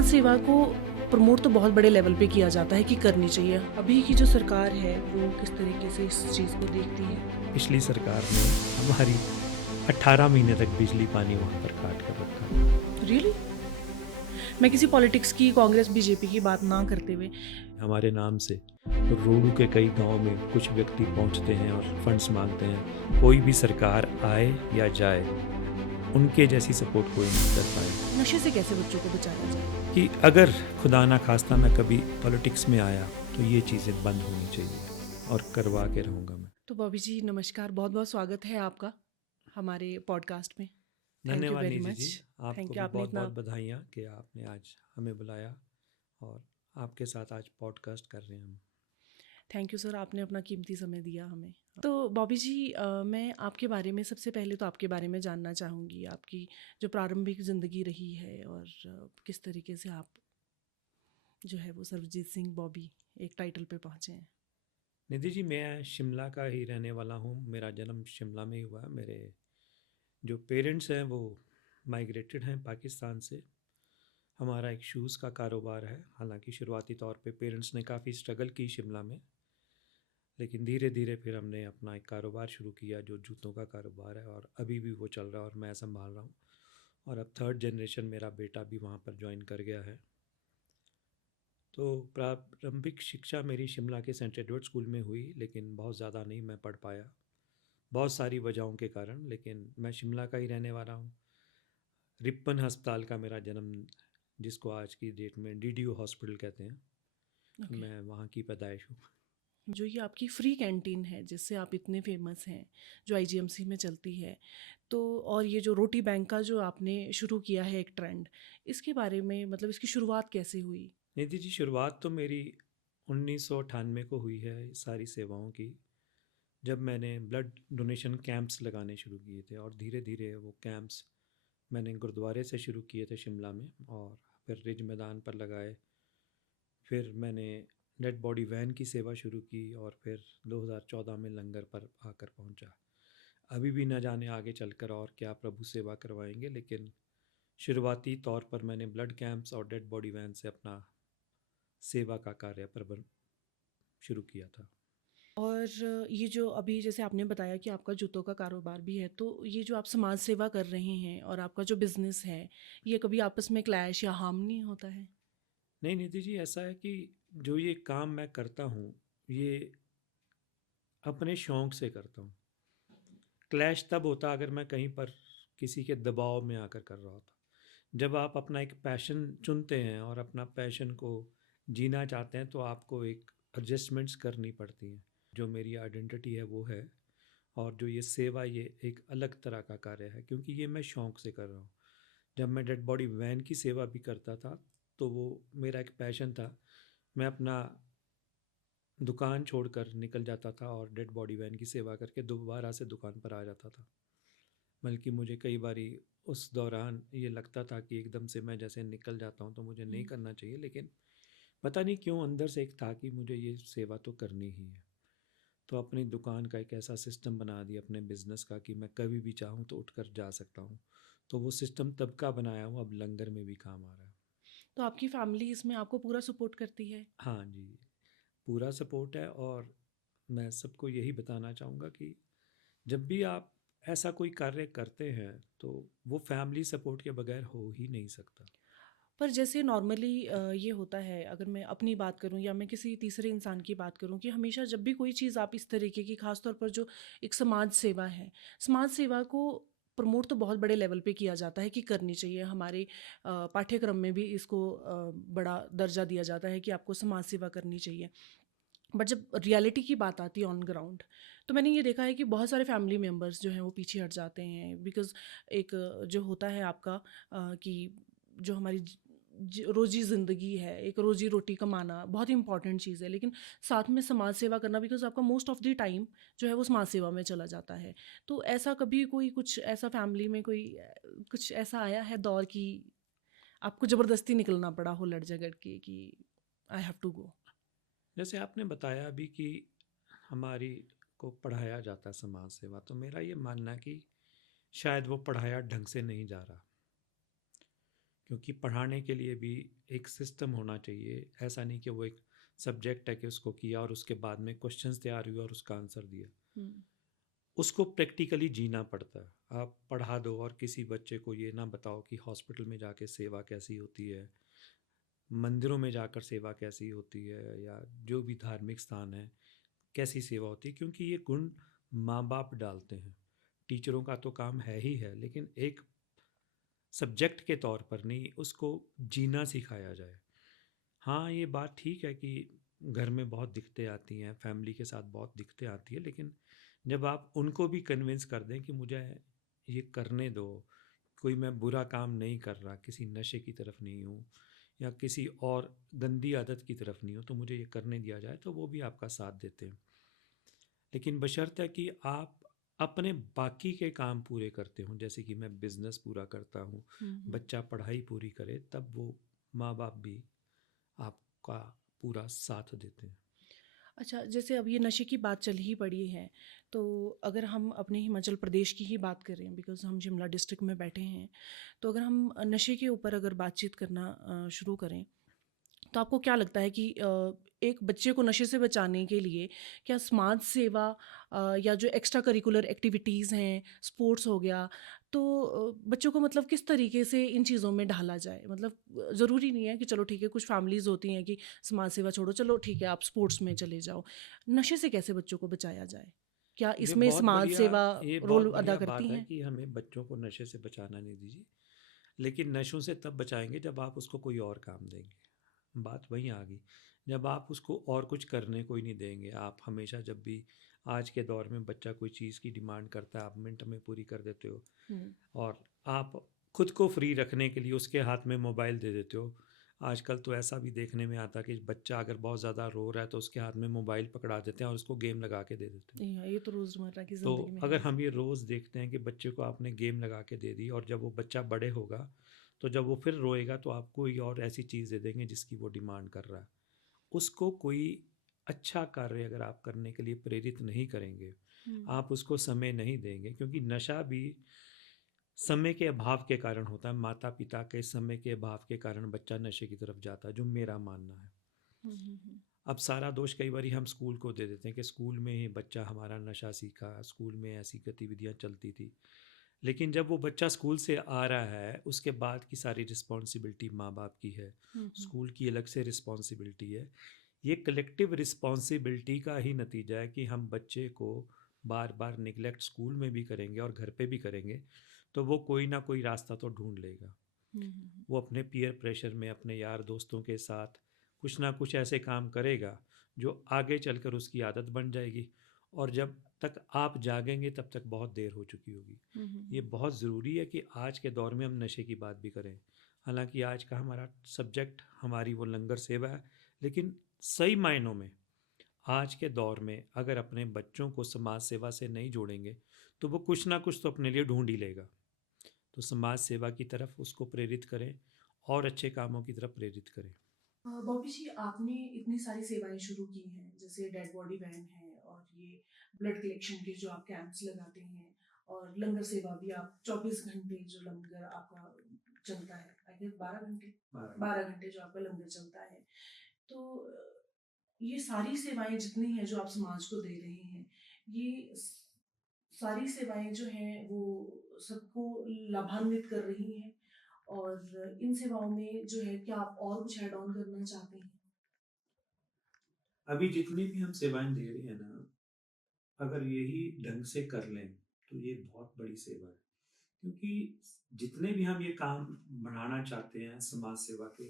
समाज सेवा को प्रमोट तो बहुत बड़े लेवल पे किया जाता है कि करनी चाहिए। अभी की जो सरकार है वो किस तरीके से इस चीज़ को देखती है? पिछली सरकार ने हमारी 18 महीने तक बिजली पानी वहाँ पर काट कर रखा। रियली? मैं किसी पॉलिटिक्स की, कांग्रेस बीजेपी की बात ना करते हुए, हमारे नाम से रोडू के कई गांव में कुछ व्यक्ति पहुंचते हैं और फंड्स मांगते हैं। कोई भी सरकार आए या जाए, उनके जैसी सपोर्ट कोई नहीं कर पाए। नशे से कैसे बच्चों को बचाया जाए? कि अगर खुदा ना खास्ता मैं कभी पॉलिटिक्स में आया तो ये चीज़ें बंद होनी चाहिए और करवा के रहूँगा मैं। तो बॉबी जी नमस्कार, बहुत बहुत स्वागत है आपका हमारे पॉडकास्ट में। थैंक यू धन्यवाद वेरी निधि मच। जी, आपको थैंक यू, भी आपने बहुत इतना बहुत बधाइयाँ कि आपने आज हमें बुलाया और आपके साथ आज पॉडकास्ट कर रहे हैं हम। थैंक यू सर, आपने अपना कीमती समय दिया हमें। तो बॉबी जी, मैं आपके बारे में सबसे पहले तो आपके बारे में जानना चाहूँगी, आपकी जो प्रारंभिक ज़िंदगी रही है और किस तरीके से आप जो है वो सर्वजीत सिंह बॉबी एक टाइटल पे पहुँचे हैं। निधि जी, मैं शिमला का ही रहने वाला हूँ। मेरा जन्म शिमला में ही हुआ। मेरे जो पेरेंट्स हैं वो माइग्रेटेड हैं पाकिस्तान से। हमारा एक शूज़ का कारोबार है। हालांकि शुरुआती तौर पे पेरेंट्स ने काफ़ी स्ट्रगल की शिमला में, लेकिन धीरे धीरे फिर हमने अपना एक कारोबार शुरू किया जो जूतों का कारोबार है, और अभी भी वो चल रहा है और मैं संभाल रहा हूँ। और अब थर्ड जनरेशन मेरा बेटा भी वहाँ पर ज्वाइन कर गया है। तो प्रारंभिक शिक्षा मेरी शिमला के सेंट एडवर्ड स्कूल में हुई, लेकिन बहुत ज़्यादा नहीं मैं पढ़ पाया, बहुत सारी वजहों के कारण। लेकिन मैं शिमला का ही रहने वाला हूँ। रिपन अस्पताल का मेरा जन्म, जिसको आज की डेट में डीडीयू हॉस्पिटल कहते हैं, ओके। मैं वहाँ की पैदाइश हूँ। जो ये आपकी फ्री कैंटीन है जिससे आप इतने फेमस हैं, जो आईजीएमसी में चलती है, तो और ये जो रोटी बैंक का जो आपने शुरू किया है एक ट्रेंड, इसके बारे में मतलब इसकी शुरुआत कैसे हुई? निधि जी, शुरुआत तो मेरी 1998 को हुई है इस सारी सेवाओं की, जब मैंने ब्लड डोनेशन कैंप्स लगाने शुरू किए थे। और धीरे धीरे वो कैंप्स मैंने गुरुद्वारे से शुरू किए थे शिमला में, और फिर रिज मैदान पर लगाए। फिर मैंने डेड बॉडी वैन की सेवा शुरू की, और फिर 2014 में लंगर पर आकर पहुंचा। अभी भी न जाने आगे चलकर और क्या प्रभु सेवा करवाएंगे, लेकिन शुरुआती तौर पर मैंने ब्लड कैंप्स और डेड बॉडी वैन से अपना सेवा का कार्य प्रबंध शुरू किया था। और ये जो अभी जैसे आपने बताया कि आपका जूतों का कारोबार भी है, तो ये जो आप समाज सेवा कर रहे हैं और आपका जो बिज़नेस है, ये कभी आपस में क्लैश या हार्म नहीं होता है? नहीं निधि जी, ऐसा है कि जो ये काम मैं करता हूँ, ये अपने शौक से करता हूँ। क्लैश तब होता अगर मैं कहीं पर किसी के दबाव में आकर कर रहा होता। जब आप अपना एक पैशन चुनते हैं और अपना पैशन को जीना चाहते हैं, तो आपको एक एडजस्टमेंट्स करनी पड़ती हैं। जो मेरी आइडेंटिटी है वो है, और जो ये सेवा, ये एक अलग तरह का कार्य है, क्योंकि ये मैं शौक से कर रहा हूँ। जब मैं डेड बॉडी वैन की सेवा भी करता था, तो वो मेरा एक पैशन था। मैं अपना दुकान छोड़कर निकल जाता था और डेड बॉडी वैन की सेवा करके दोबारा से दुकान पर आ जाता था। बल्कि मुझे कई बारी उस दौरान ये लगता था कि एकदम से मैं जैसे निकल जाता हूँ तो मुझे नहीं हुँ। करना चाहिए, लेकिन पता नहीं क्यों अंदर से एक था कि मुझे ये सेवा तो करनी ही है। तो अपनी दुकान का एक ऐसा सिस्टम बना दिया अपने बिजनेस का कि मैं कभी भी चाहूँ तो उठकर जा सकता हूँ। तो वो सिस्टम तब का बनाया हूँ, अब लंगर में भी काम आ रहा है। तो आपकी फैमिली इसमें आपको पूरा सपोर्ट करती है? हाँ जी, पूरा सपोर्ट है। और मैं सबको यही बताना चाहूँगा कि जब भी आप ऐसा कोई कार्य करते हैं, तो वो फैमिली सपोर्ट के बगैर हो ही नहीं सकता। पर जैसे नॉर्मली ये होता है, अगर मैं अपनी बात करूं या मैं किसी तीसरे इंसान की बात करूं, कि हमेशा जब भी कोई चीज़ आप इस तरीके की, खासतौर पर जो एक समाज सेवा है, समाज सेवा को प्रमोट तो बहुत बड़े लेवल पे किया जाता है कि करनी चाहिए। हमारे पाठ्यक्रम में भी इसको बड़ा दर्जा दिया जाता है कि आपको समाज सेवा करनी चाहिए। बट जब रियलिटी की बात आती है ऑन ग्राउंड, तो मैंने ये देखा है कि बहुत सारे फैमिली मेम्बर्स जो हैं वो पीछे हट जाते हैं, बिकॉज़ एक जो होता है आपका कि जो हमारी रोज़ी ज़िंदगी है, एक रोज़ी रोटी कमाना बहुत इंपॉर्टेंट चीज़ है, लेकिन साथ में समाज सेवा करना, बिकॉज़ आपका मोस्ट ऑफ द टाइम जो है वो समाज सेवा में चला जाता है। तो ऐसा कभी कोई कुछ ऐसा फैमिली में कोई कुछ ऐसा आया है दौर कि आपको ज़बरदस्ती निकलना पड़ा हो लड़ झगड़ के कि आई हैव टू गो? जैसे आपने बताया अभी कि हमारी को पढ़ाया जाता है समाज सेवा, तो मेरा ये मानना है कि शायद वो पढ़ाया ढंग से नहीं जा रहा। क्योंकि पढ़ाने के लिए भी एक सिस्टम होना चाहिए। ऐसा नहीं कि वो एक सब्जेक्ट है कि उसको किया और उसके बाद में क्वेश्चंस तैयार हुए और उसका आंसर दिया। हुँ, उसको प्रैक्टिकली जीना पड़ता है। आप पढ़ा दो और किसी बच्चे को ये ना बताओ कि हॉस्पिटल में जाके सेवा कैसी होती है, मंदिरों में जाकर सेवा कैसी होती है, या जो भी धार्मिक स्थान है कैसी सेवा होती है, क्योंकि ये गुण माँ बाप डालते हैं। टीचरों का तो काम है ही है, लेकिन एक सब्जेक्ट के तौर पर नहीं, उसको जीना सिखाया जाए। हाँ, ये बात ठीक है कि घर में बहुत दिक्कतें आती हैं, फैमिली के साथ बहुत दिक्कतें आती है, लेकिन जब आप उनको भी कन्विंस कर दें कि मुझे ये करने दो, कोई मैं बुरा काम नहीं कर रहा, किसी नशे की तरफ नहीं हूँ या किसी और गंदी आदत की तरफ नहीं हूँ, तो मुझे ये करने दिया जाए, तो वो भी आपका साथ देते हैं। लेकिन बशर्ते कि आप अपने बाकी के काम पूरे करते हो, जैसे कि मैं बिज़नेस पूरा करता हूँ, हुँ, हुँ। बच्चा पढ़ाई पूरी करे, तब वो माँ बाप भी आपका पूरा साथ देते हैं। अच्छा, जैसे अब ये नशे की बात चल ही पड़ी है, तो अगर हम अपने हिमाचल प्रदेश की ही बात करें, बिकॉज़ हम शिमला डिस्ट्रिक्ट में बैठे हैं, तो अगर हम नशे के ऊपर अगर बातचीत करना शुरू करें, तो आपको क्या लगता है कि एक बच्चे को नशे से बचाने के लिए क्या समाज सेवा या जो एक्स्ट्रा करिकुलर एक्टिविटीज़ हैं, स्पोर्ट्स हो गया, तो बच्चों को मतलब किस तरीके से इन चीज़ों में ढाला जाए? मतलब ज़रूरी नहीं है कि चलो ठीक है, कुछ फैमिलीज़ होती हैं कि समाज सेवा छोड़ो, चलो ठीक है आप स्पोर्ट्स में चले जाओ। नशे से कैसे बच्चों को बचाया जाए? क्या ये इसमें बहुत समाज बढ़िया सेवा ये बहुत रोल अदा बढ़िया करती बात है हैं? कि हमें बच्चों को नशे से बचाना नहीं दीजिए, लेकिन नशों से तब बचाएंगे जब आप उसको कोई और काम देंगे। बात वहीं आ गई। जब आप उसको और कुछ करने को ही नहीं देंगे, आप हमेशा जब भी आज के दौर में बच्चा कोई चीज़ की डिमांड करता है, आप मिनट में पूरी कर देते हो, हुँ, और आप खुद को फ्री रखने के लिए उसके हाथ में मोबाइल दे देते हो। आजकल तो ऐसा भी देखने में आता है कि बच्चा अगर बहुत ज़्यादा रो रहा है तो उसके हाथ में मोबाइल पकड़ा देते हैं और उसको गेम लगा के दे देते हैं। ये तो रोज़मर्रा की तो ज़िंदगी में अगर है। हम ये रोज़ देखते हैं कि बच्चे को आपने गेम लगा के दे दी, और जब वो बच्चा बड़े होगा, तो जब वो फिर रोएगा तो आप कोई और ऐसी चीज़ दे देंगे जिसकी वो डिमांड कर रहा है। उसको कोई अच्छा कार्य अगर आप करने के लिए प्रेरित नहीं करेंगे, हुँ, आप उसको समय नहीं देंगे, क्योंकि नशा भी समय के अभाव के कारण होता है। माता-पिता के समय के अभाव के कारण बच्चा नशे की तरफ जाता है, जो मेरा मानना है। हुँ, हुँ, हुँ। अब सारा दोष कई बारी हम स्कूल को दे देते हैं कि स्कूल में ही बच्चा हमारा नशा सीखा, स्कूल में ऐसी गतिविधियाँ चलती थी। लेकिन जब वो बच्चा स्कूल से आ रहा है, उसके बाद की सारी रिस्पॉन्सिबिलिटी माँ-बाप की है, हुँ, हुँ। स्कूल की अलग से रिस्पॉन्सिबिलिटी है। ये कलेक्टिव रिस्पॉन्सिबिलिटी का ही नतीजा है कि हम बच्चे को बार-बार नेग्लेक्ट स्कूल में भी करेंगे और घर पे भी करेंगे, तो वो कोई ना कोई रास्ता तो ढूँढ लेगा। हुँ, हुँ, हुँ। वो अपने पीयर प्रेशर में अपने यार दोस्तों के साथ कुछ ना कुछ ऐसे काम करेगा जो आगे चलकर उसकी आदत बन जाएगी, और जब तक आप जागेंगे तब तक बहुत देर हो चुकी होगी। हुँ, हुँ, ये हुँ। बहुत ज़रूरी है कि आज के दौर में हम नशे की बात भी करें। हालांकि आज का हमारा सब्जेक्ट हमारी वो लंगर सेवा है, लेकिन सही मायनों में आज के दौर में अगर अपने बच्चों को समाज सेवा से नहीं जोड़ेंगे, तो वो कुछ ना कुछ तो अपने लिए ढूंढ ही लेगा। तो समाज सेवा की तरफ उसको प्रेरित करें और अच्छे कामों की तरफ प्रेरित करें। बॉबी जी, आपने इतनी सारी सेवाएँ शुरू की हैं, जैसे डेड बॉडी वैन है और ये ब्लड कलेक्शन के जो आप कैंप्स लगाते हैं और लंगर सेवा भी आप 24 घंटे जो लंगर आपका चलता है, आई गेस 12 घंटे? 12 घंटे जो आपका लंगर चलता है। तो ये सारी सेवाएँ जितनी हैं जो आप समाज को दे रहे हैं, ये सारी सेवाएँ जो हैं वो सबको लाभान्वित कर रही हैं? और इन सेवाओं में जो है क्या आप और कुछ ऐड ऑन करना चाहते हैं? अभी जितनी भी हम सेवाएं दे रहे हैं ना, अगर यही ढंग से कर लें तो ये बहुत बड़ी सेवा है। क्योंकि जितने भी हम ये काम बढ़ाना चाहते हैं समाज सेवा के,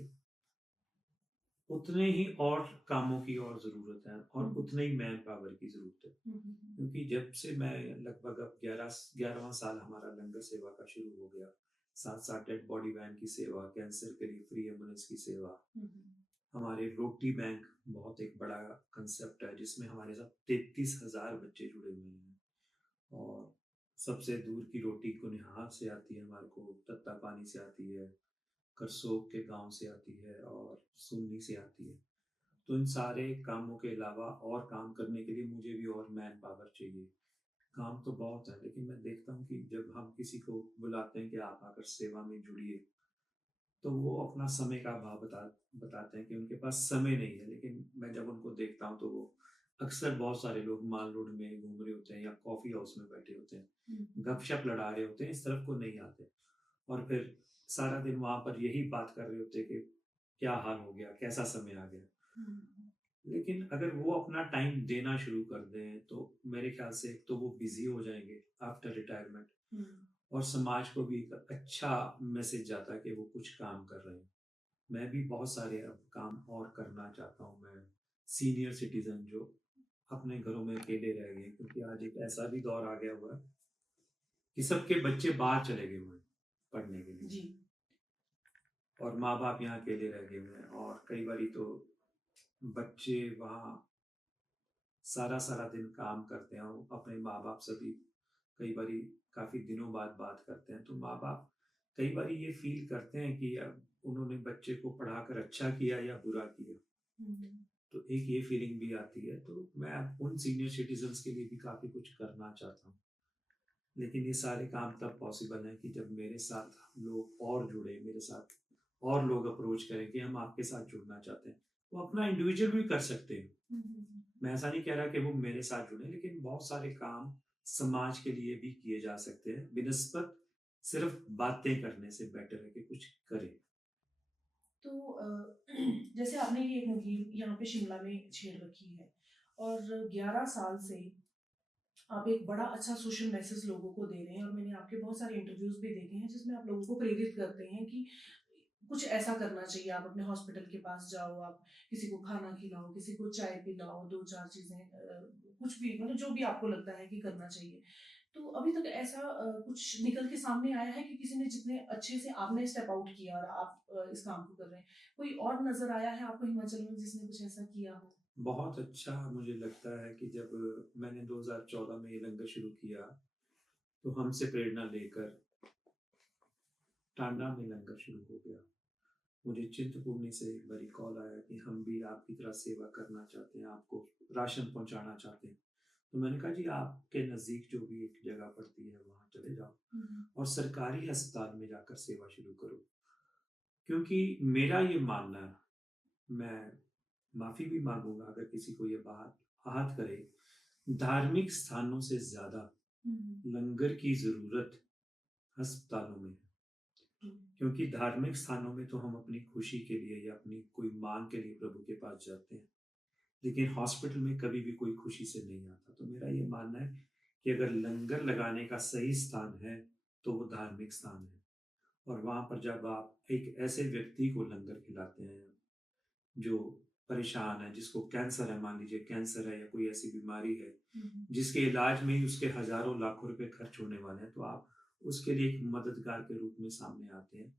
उतने ही और कामों की और ज़रूरत है और हुँ, उतने ही मैन पावर की ज़रूरत है। हुँ, हुँ, हुँ, क्योंकि जब से मैं लगभग अब 11वां साल हमारा लंगर सेवा का शुरू हो गया, साथ-साथ डेड बॉडी वैन की सेवा, कैंसर के लिए फ्री एम्बुलेंस की सेवा, हुँ, हुँ, हमारे रोटी बैंक बहुत एक बड़ा कंसेप्ट है जिसमें हमारे साथ 33,000 बच्चे जुड़े हुए हैं। और सबसे दूर की रोटी कुनिहार से आती है, हमारे को तत्तापानी से आती है, करसोग के गांव से आती है और सुन्नी से आती है। तो इन सारे कामों के अलावा और काम करने के लिए मुझे भी और मैन पावर चाहिए। काम तो बहुत है, लेकिन मैं देखता हूँ कि जब हम किसी को बुलाते हैं कि आप आकर सेवा में जुड़िए, तो वो अपना समय का अभाव बताते हैं कि उनके पास समय नहीं है। लेकिन मैं जब उनको देखता हूँ तो वो अक्सर बहुत सारे लोग माल रोड में घूम रहे होते हैं या कॉफ़ी हाउस में बैठे होते हैं, हुँ। गपशप लड़ा रहे होते हैं, इस तरफ को नहीं आते और फिर सारा दिन वहाँ पर यही बात कर रहे होते हैं कि क्या हाल हो गया, कैसा समय आ गया। हुँ। लेकिन अगर वो अपना टाइम देना शुरू कर दें तो मेरे ख्याल से एक तो वो बिज़ी हो जाएँगे आफ्टर रिटायरमेंट हुँ। और समाज को भी एक अच्छा मैसेज जाता है कि वो कुछ काम कर रहे हैं। मैं भी बहुत सारे अब काम और करना चाहता हूँ। मैं सीनियर सिटीज़न जो अपने घरों में अकेले रह गए, क्योंकि आज एक ऐसा भी दौर आ गया हुआ है कि सबके बच्चे बाहर चले गए हुए हैं पढ़ने के लिए जी। और माँ-बाप यहाँ अकेले रह गए हुए हैं और कई बारी तो बच्चे वहाँ सारा-सारा दिन काम करते हैं और अपने माँ-बाप से भी कई बारी काफ़ी दिनों बाद बात करते हैं। तो माँ-बाप कई बारी ये फ़ील करते हैं कि अब उन्होंने बच्चे को पढ़ाकर अच्छा किया या बुरा किया। हुँ। तो एक ये फ़ीलिंग भी आती है। तो मैं उन सीनियर सिटीज़न्स के लिए भी काफ़ी कुछ करना चाहता हूँ। लेकिन ये सारे काम तब पॉसिबल हैं कि जब मेरे साथ लोग और जुड़े, मेरे साथ और लोग अप्रोच करें कि हम आपके साथ जुड़ना चाहते हैं। वो अपना इंडिविजुअल भी कर सकते हैं। हुँ, हुँ, हुँ। मैं ऐसा नहीं कह रहा कि वो मेरे साथ जुड़े, लेकिन बहुत सारे काम समाज के लिए भी किए जा सकते हैं बिनिस्बत सिर्फ बातें करने से। बेटर है कि कुछ करें। तो जैसे आपने ये एक मुहिम यहाँ पे शिमला में छेड़ रखी है और 11 साल से आप एक बड़ा अच्छा सोशल मैसेज लोगों को दे रहे हैं और मैंने आपके बहुत सारे इंटरव्यूज़ भी देखे हैं जिसमें आप लोगों को प्रेरित करते हैं कि कुछ ऐसा करना चाहिए। आप अपने हॉस्पिटल के पास जाओ, आप किसी को खाना खिलाओ, किसी को चाय पिलाओ, 2-4 चीज़ें कुछ भी मतलब जो भी आपको लगता है कि करना चाहिए। तो अभी तक ऐसा कुछ निकल के सामने आया है कि किसी ने जितने अच्छे से आपने स्टेप आउट किया और आप इस काम को कर रहे हैं, कोई और नज़र आया है आपको हिमाचल में जिसने कुछ ऐसा किया हो? बहुत अच्छा मुझे लगता है कि जब मैंने 2014 में ये लंगर शुरू किया, तो हमसे प्रेरणा लेकर टांडा में लंगर शुरू हो गया। मुझे चिंतपूर्णी से एक बारी कॉल आया कि हम भी आपकी तरह सेवा करना चाहते हैं, आपको राशन पहुँचाना चाहते हैं। तो मैंने कहा जी आपके नज़दीक जो भी एक जगह पड़ती है वहाँ चले जाओ हुँ, हुँ। और सरकारी अस्पताल में जाकर सेवा शुरू करो। क्योंकि मेरा ये मानना है, मैं माफ़ी भी माँगूँगा अगर किसी को ये बात आहत करे, धार्मिक स्थानों से ज़्यादा हुँ, हुँ। लंगर की ज़रूरत अस्पतालों में है। हुँ। क्योंकि धार्मिक स्थानों में तो हम अपनी खुशी के लिए या अपनी कोई माँग के लिए प्रभु के पास जाते हैं। लेकिन हॉस्पिटल में कभी भी कोई खुशी से नहीं आता। तो मेरा ये मानना है कि अगर लंगर लगाने का सही स्थान है, तो वो धार्मिक स्थान है और वहाँ पर जब आप एक ऐसे व्यक्ति को लंगर खिलाते हैं, जो परेशान है, जिसको कैंसर है, मान लीजिए कैंसर है या कोई ऐसी बीमारी है, हुँ, हुँ। जिसके इलाज में ही उसके हज़ारों लाखों रुपए खर्च होने वाले हैं, तो आप उसके लिए एक मददगार के रूप में सामने आते हैं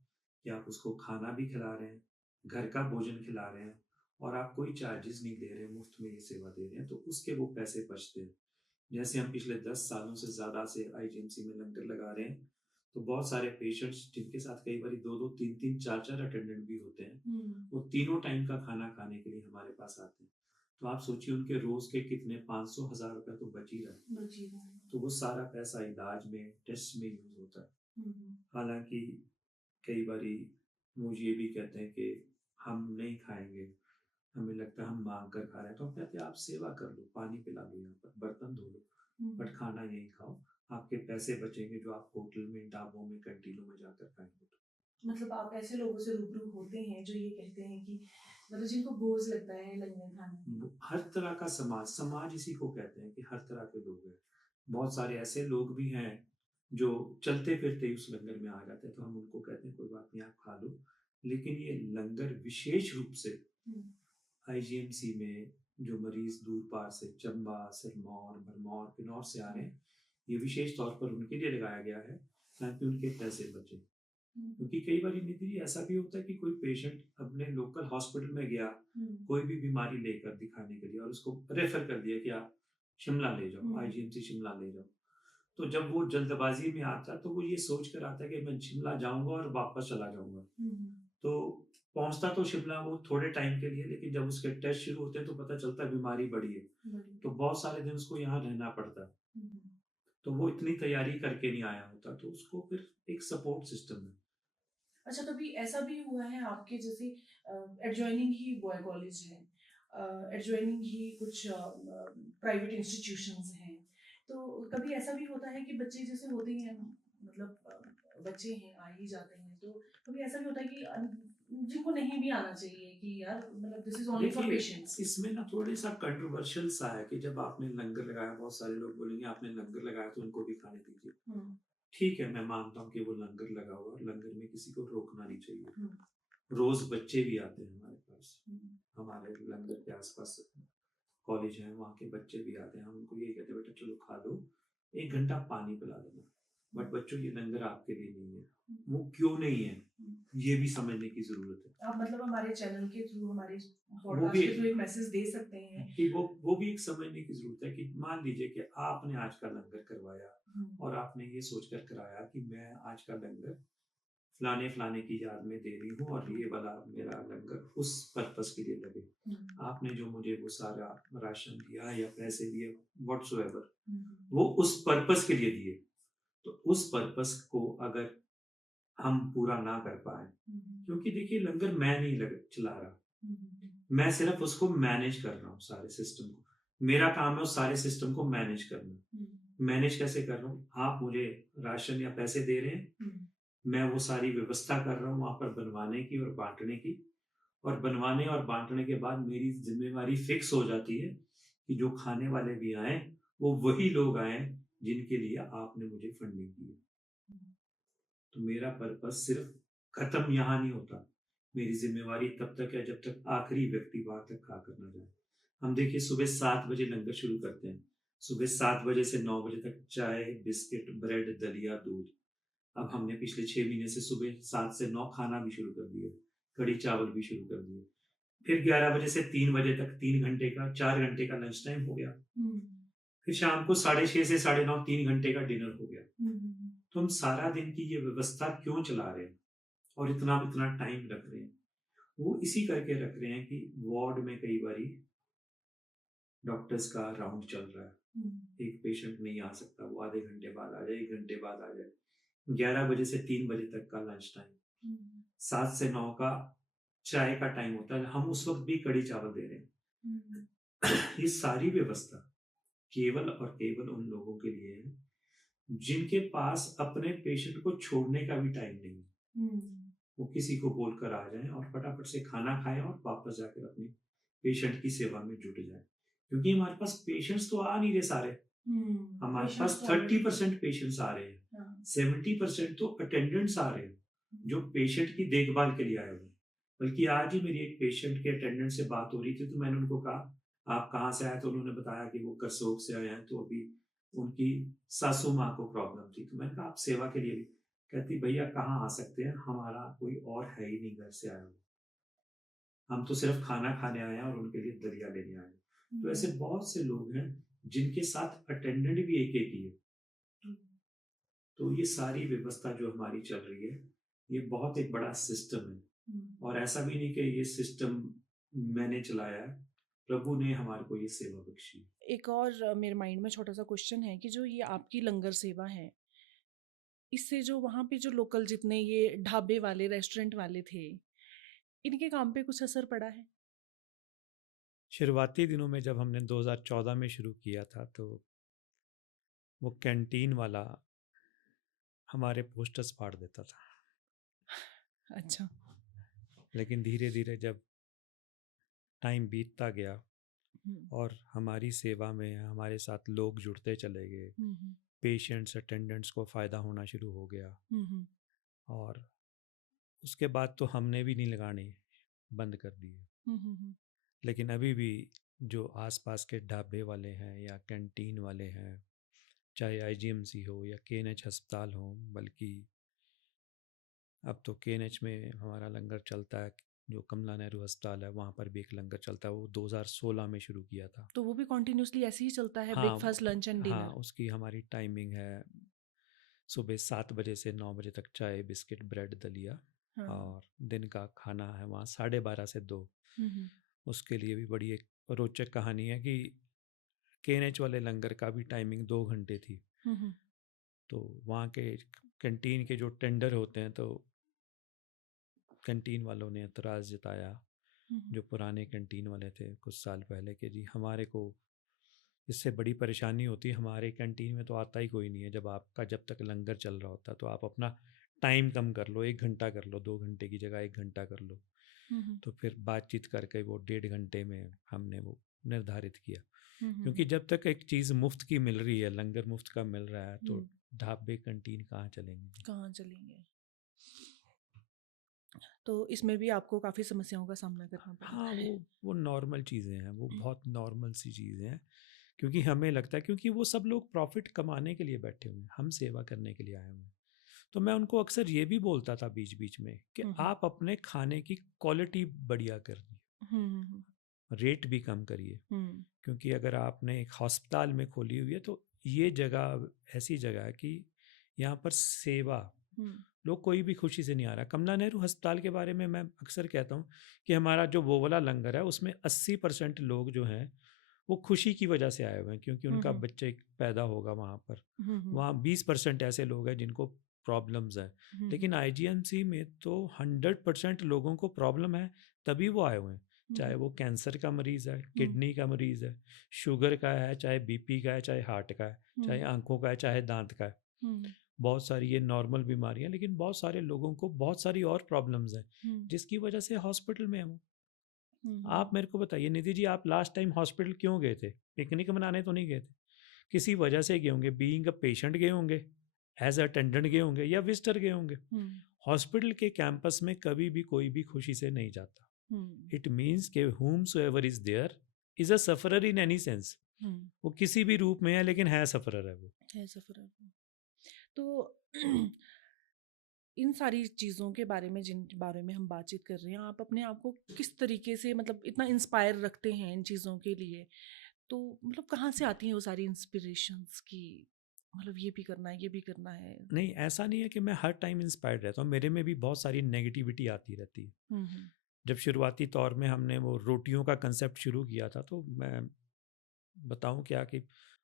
कि आप उसको खाना भी खिला रहे हैं, घर का भोजन खिला रहे हैं और आप कोई चार्जेज़ नहीं ले रहे हैं, मुफ्त में ये सेवा दे रहे हैं, तो उसके वो पैसे बचते हैं। जैसे हम पिछले 10 सालों से ज़्यादा से आईजीएमसी में लंगर लगा रहे हैं, तो बहुत सारे पेशेंट्स जिनके साथ कई बारी 2-2, 3-3, 4-4 अटेंडेंट भी होते हैं, हुँ। वो तीनों टाइम का खाना खाने के लिए हमारे पास आते हैं। तो आप सोचिए उनके रोज़ के कितने 500 हज़ार रुपए तो बच ही रहा है। बची हुई है। तो वो सारा पैसा इलाज में, टेस्ट में यूज़ होता है। हुँ, हुँ। हालाँकि कई बारी मुझे ये भी कहते हैं कि हम नहीं खाएँगे, हमें लगता है हम माँग कर खा रहे हैं, तो हम कहते हैं आप सेवा कर लो, पानी पिला लो यहाँ पर, बर्तन धो लो, हुँ, बट हुँ। खाना यहीं खाओ। आपके पैसे बचेंगे जो आप होटल में, ढाबों में, कैंटीनों में जाकर खाएँगे। मतलब आप ऐसे लोगों से रूबरू होते हैं जो ये कहते हैं कि मतलब जिनको बोझ लगता है लंगर खाना। हर तरह का समाज, समाज इसी को कहते हैं कि हर तरह के लोग हैं। बहुत सारे ऐसे लोग भी हैं जो चलते-फिरते ही उस लंगर में आ जाते हैं, तो हम उनको कहते हैं कोई बात नहीं आप खा लो। लेकिन ये लंगर विशेष रूप से हुँ। आईजीएमसी में जो मरीज़ दूर पार से चंबा, सिरमौर, भरमौर, किन्नौर से आ रहे हैं, ये विशेष तौर पर उनके लिए लगाया गया है ताकि उनके पैसे बचें। हुँ, क्योंकि कई बारी निधि जी ऐसा भी होता है कि कोई पेशेंट अपने लोकल हॉस्पिटल में गया, हुँ, कोई भी बीमारी लेकर दिखाने के लिए और उसको रेफ़र कर दिया कि आप शिमला ले जाओ, हुँ, आईजीएमसी शिमला ले जाओ। तो जब वो जल्दबाज़ी में आता है, तो वो ये सोच कर आता है कि मैं शिमला जाऊँगा और वापस चला जाऊँगा। हुँ, तो पहुँचता तो शिमला वो थोड़े टाइम के लिए, लेकिन जब उसके टेस्ट शुरू होते हैं, तो पता चलता है बीमारी बढ़ी है। बढ़िया। तो बहुत सारे दिन उसको यहाँ रहना पड़ता है। हुँ, हुँ। तो वो इतनी तैयारी करके नहीं आया होता, तो उसको फिर एक सपोर्ट सिस्टम है। अच्छा, कभी ऐसा भी हुआ है आपके जैसे एडजॉइनिंग ही बॉय कॉलेज है, एडजॉइनिंग ही कुछ प्राइवेट इंस्टीट्यूशंस हैं, तो कभी ऐसा भी होता है कि बच्चे जैसे होते हैं, मतलब बच्चे हैं आ ही जाते हैं, तो कभी ऐसा भी होता है कि जिनको नहीं भी आना चाहिए कि यार मतलब दिस इज ओनली फॉर देखिए, पेशेंट्स। इसमें ना थोड़ी सा कंट्रोवर्शियल सा है कि जब आपने लंगर लगाया, बहुत सारे लोग बोलेंगे आपने लंगर लगाया तो उनको भी खाने दीजिए। हम्म। ठीक है, मैं मानता हूँ कि वो लंगर लगा हुआ है, लंगर में किसी को रोकना नहीं चाहिए। हम्म। रोज बच्चे भी आते हैं हमारे पास, हम्म। हमारे लंगर के आसपास कॉलेज है, वहाँ के बच्चे भी आते हैं, हम उनको यही कहते हैं बेटा चलो खा लो, 1 घंटा पानी पिला देना। बट बच्चों, ये लंगर आपके लिए नहीं है। वो क्यों नहीं है, ये भी समझने की जरूरत है। आप मतलब हमारे चैनल के थ्रू, हमारे वो भी पॉडकास्ट के थ्रू एक मैसेज दे सकते हैं। कि वो भी एक समझने की जरूरत है कि मान लीजिए कि आपने आज का लंगर करवाया और आपने ये सोचकर कराया कि मैं आज का लंगर फलाने फलाने की याद में दे रही हूँ और ये वाला मेरा लंगर उस पर्पस के लिए लगे। आपने जो मुझे वो सारा राशन दिया या पैसे दिए व्हाटसोएवर, वो उस पर्पस के लिए दिए। तो उस पर्पस को अगर हम पूरा ना कर पाए, क्योंकि देखिए लंगर मैं नहीं चला रहा, मैं सिर्फ उसको मैनेज कर रहा हूँ, सारे सिस्टम को। मेरा काम है उस सारे सिस्टम को मैनेज करना। मैनेज कैसे कर रहा हूँ, आप मुझे राशन या पैसे दे रहे हैं, मैं वो सारी व्यवस्था कर रहा हूँ वहां पर बनवाने की और बांटने की। और बनवाने और बांटने के बाद मेरी जिम्मेवारी फिक्स हो जाती है कि जो खाने वाले भी आए वो वही लोग आए जिनके लिए आपने मुझे फंडिंग की है। तो मेरा पर्पस सिर्फ खत्म यहाँ नहीं होता, मेरी जिम्मेवारी तब तक है जब तक आखिरी व्यक्ति वहां तक खा कर ना जाए। हम देखिए सुबह 7 बजे लंगर शुरू करते हैं, सुबह 7 बजे से 9 बजे तक चाय बिस्किट ब्रेड दलिया दूध। अब हमने पिछले 6 महीने से सुबह 7 से 9 खाना भी शुरू कर दिया, कड़ी चावल भी शुरू कर दिए। फिर 11 बजे से 3 बजे तक 3 घंटे का 4 घंटे का लंच टाइम हो गया। फिर शाम को 6:30 से 9:30 3 घंटे का डिनर हो गया। तो हम सारा दिन की ये व्यवस्था क्यों चला रहे हैं और इतना इतना टाइम रख रहे हैं, वो इसी करके रख रहे हैं कि वार्ड में कई बारी डॉक्टर्स का राउंड चल रहा है, एक पेशेंट नहीं आ सकता, वो आधे घंटे बाद आ जाए, 1 घंटे बाद आ जाए। 11 बजे से 3 बजे तक का लंच टाइम, 7 से 9 का चाय का टाइम होता है, हम उस वक्त भी कड़ी चावल दे रहे हैं। ये सारी व्यवस्था केवल और केवल उन लोगों के लिए है जिनके पास अपने पेशेंट को छोड़ने का भी टाइम नहीं है। वो किसी को बोलकर आ जाएं और फटाफट से खाना खाएं और वापस जाकर अपनी पेशेंट की सेवा में जुट जाएं, क्योंकि हमारे पास पेशेंट्स तो आ नहीं रहे सारे, हमारे पास 30% पेशेंट्स आ रहे हैं, 70% तो अटेंडेंट्स आ रहे हैं जो पेशेंट की देखभाल के लिए आए हुए। बल्कि आज ही मेरी एक पेशेंट के अटेंडेंट से बात हो रही थी, तो मैंने उनको कहा आप कहाँ से आए, तो उन्होंने बताया कि वो करसोग से आए हैं, तो अभी उनकी सासू माँ को प्रॉब्लम थी। तो मैंने कहा आप सेवा के लिए भी, कहती भैया कहाँ आ सकते हैं, हमारा कोई और है ही नहीं घर से आया हुआ, हम तो सिर्फ खाना खाने आए हैं और उनके लिए दलिया लेने आए हैं। तो ऐसे बहुत से लोग हैं जिनके साथ अटेंडेंट भी एक एक ही है। तो ये सारी व्यवस्था जो हमारी चल रही है, ये बहुत एक बड़ा सिस्टम है, और ऐसा भी नहीं कि ये सिस्टम मैंने चलाया है, प्रभु ने हमारे को ये सेवा बख्शी। एक और मेरे माइंड में छोटा सा क्वेश्चन है कि जो ये आपकी लंगर सेवा है, इससे जो वहाँ पे जो लोकल जितने ये ढाबे वाले रेस्टोरेंट वाले थे, इनके काम पे कुछ असर पड़ा है? शुरुआती दिनों में जब हमने 2014 में शुरू किया था, तो वो कैंटीन वाला हमारे पोस्टर्स फाड़ देता था। अच्छा। लेकिन धीरे धीरे जब टाइम बीतता गया और हमारी सेवा में हमारे साथ लोग जुड़ते चले गए, पेशेंट्स अटेंडेंट्स को फ़ायदा होना शुरू हो गया, और उसके बाद तो हमने भी नहीं लगाने बंद कर दिए। लेकिन अभी भी जो आसपास के ढाबे वाले हैं या कैंटीन वाले हैं, चाहे आईजीएमसी हो या केएनएच अस्पताल हो, बल्कि अब तो केएनएच में हमारा लंगर चलता है, जो कमला नेहरू अस्पताल है वहाँ पर भी एक लंगर चलता है, वो 2016 में शुरू किया था। तो वो भी कंटिन्यूअसली ऐसे ही चलता है, हाँ ब्रेकफास्ट लंच एंड हाँ, डिनर? उसकी हमारी टाइमिंग है सुबह 7 बजे से 9 बजे तक चाय बिस्किट ब्रेड दलिया, हाँ। और दिन का खाना है वहाँ 12:30 से 2। हम्म। उसके लिए भी बड़ी एक रोचक कहानी है कि केएनएच वाले लंगर का भी टाइमिंग 2 घंटे थी। हम्म। तो वहाँ के कैंटीन के जो टेंडर होते हैं, तो कैंटीन वालों ने एतराज़ जताया, हम्म, जो पुराने कैंटीन वाले थे कुछ साल पहले, कि जी हमारे को इससे बड़ी परेशानी होती है, हमारे कैंटीन में तो आता ही कोई नहीं है, जब तक लंगर चल रहा होता है तो आप अपना टाइम कम कर लो, 1 घंटा कर लो, 2 घंटे की जगह 1 घंटा कर लो। हम्म, तो फिर बातचीत करके वो 1.5 घंटे में हमने वो निर्धारित किया, हम्म, क्योंकि जब तक एक चीज़ मुफ्त की मिल रही है, लंगर मुफ्त का मिल रहा है, तो हम्म, ढाबे कैंटीन कहाँ चलेंगे। कहाँ चलेंगे। तो इसमें भी आपको काफ़ी समस्याओं का सामना करना पड़ा। हाँ, वो नॉर्मल चीज़ें हैं, वो बहुत नॉर्मल सी चीज़ें हैं, क्योंकि हमें लगता है, क्योंकि वो सब लोग प्रॉफिट कमाने के लिए बैठे हुए हैं, हम सेवा करने के लिए आए हुए हैं। तो मैं उनको अक्सर ये भी बोलता था बीच बीच में कि हम्म, आप अपने खाने की क्वालिटी बढ़िया करिए, हम्म, रेट भी कम करिए, हम्म, क्योंकि अगर आपने एक अस्पताल में खोली हुई है तो ये जगह ऐसी जगह है कि यहाँ पर सेवा, हम्म, लोग कोई भी खुशी से नहीं आ रहा। कमला नेहरू अस्पताल के बारे में मैं अक्सर कहता हूँ कि हमारा जो वो वाला लंगर है उसमें 80% लोग जो हैं वो खुशी की वजह से आए हुए हैं, क्योंकि उनका हम्म, बच्चे पैदा होगा वहाँ पर। हम्म, वहाँ 20% ऐसे लोग हैं जिनको प्रॉब्लम्स है, हम्म, लेकिन आईजीएमसी में तो 100% लोगों को प्रॉब्लम है, तभी वो आए हुए हैं। चाहे हम्म, वो कैंसर का मरीज़ है, हम्म, किडनी का मरीज़ है, शुगर का है, चाहे बीपी का है, चाहे हार्ट का है, चाहे हम्म, आंखों का है, चाहे दांत का है। हम्म, बहुत सारी ये नॉर्मल बीमारियां, लेकिन बहुत सारे लोगों को बहुत सारी और प्रॉब्लम्स हैं हम्म, जिसकी वजह से हॉस्पिटल में है वो। हम्म, आप मेरे को बताइए निधि जी, आप लास्ट टाइम हॉस्पिटल क्यों गए थे? पिकनिक मनाने तो नहीं गए थे, किसी वजह से गए होंगे, बीइंग अ पेशेंट गए होंगे, एज अटेंडेंट गए होंगे, या विजिटर गए होंगे। हम्म, हॉस्पिटल के कैंपस में कभी भी कोई भी खुशी से नहीं जाता। हम्म, इट मीन्स के whom soever is there is a sufferer in any sense. Hmm, वो किसी भी रूप में है, लेकिन है सफरर है वो। है सफर आपको। तो इन सारी चीज़ों के बारे में जिन बारे में हम बातचीत कर रहे हैं, आप अपने आप को किस तरीके से मतलब इतना इंस्पायर रखते हैं इन चीज़ों के लिए? तो मतलब कहाँ से आती हैं वो सारी इंस्पिरेशंस कि मतलब ये भी करना है, ये भी करना है? नहीं, ऐसा नहीं है कि मैं हर टाइम इंस्पायर्ड रहता हूँ, मेरे में भी बहुत सारी नेगेटिविटी आती रहती है। हुँ, हुँ, जब शुरुआती तौर में हमने वो रोटियों का कंसेप्ट शुरू किया था, तो मैं बताऊं क्या कि